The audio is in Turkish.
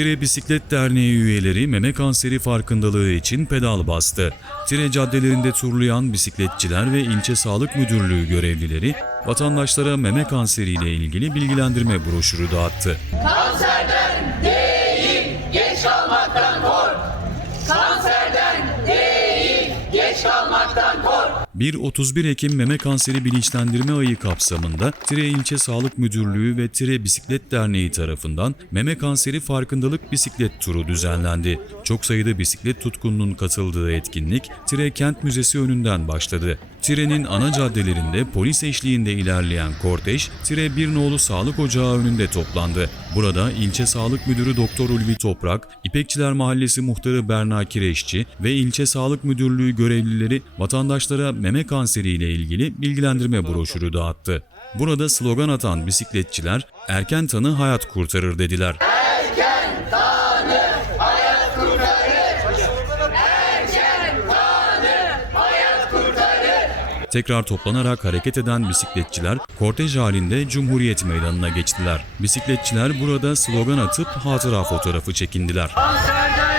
Tire Bisiklet Derneği üyeleri meme kanseri farkındalığı için pedal bastı. Tire caddelerinde turlayan bisikletçiler ve ilçe sağlık müdürlüğü görevlileri vatandaşlara meme kanseriyle ilgili bilgilendirme broşürü dağıttı. Kanserden değil, geç kalmaktan kork. 1-31 Ekim Meme Kanseri Bilinçlendirme Ayı kapsamında Tire İlçe Sağlık Müdürlüğü ve Tire Bisiklet Derneği tarafından Meme Kanseri Farkındalık Bisiklet Turu düzenlendi. Çok sayıda bisiklet tutkununun katıldığı etkinlik Tire Kent Müzesi önünden başladı. Tire'nin ana caddelerinde polis eşliğinde ilerleyen kortej, Tire Bir Nolu Sağlık Ocağı önünde toplandı. Burada ilçe sağlık müdürü Doktor Ulvi Toprak, İpekçiler Mahallesi muhtarı Berna Kireççi ve ilçe sağlık müdürlüğü görevlileri vatandaşlara meme kanseri ile ilgili bilgilendirme broşürü dağıttı. Burada slogan atan bisikletçiler erken tanı hayat kurtarır dediler. Erken tanı hayat kurtarır. Erken tanı hayat kurtarır. Tekrar toplanarak hareket eden bisikletçiler kortej halinde Cumhuriyet Meydanı'na geçtiler. Bisikletçiler burada slogan atıp hatıra fotoğrafı çekindiler. Kanserden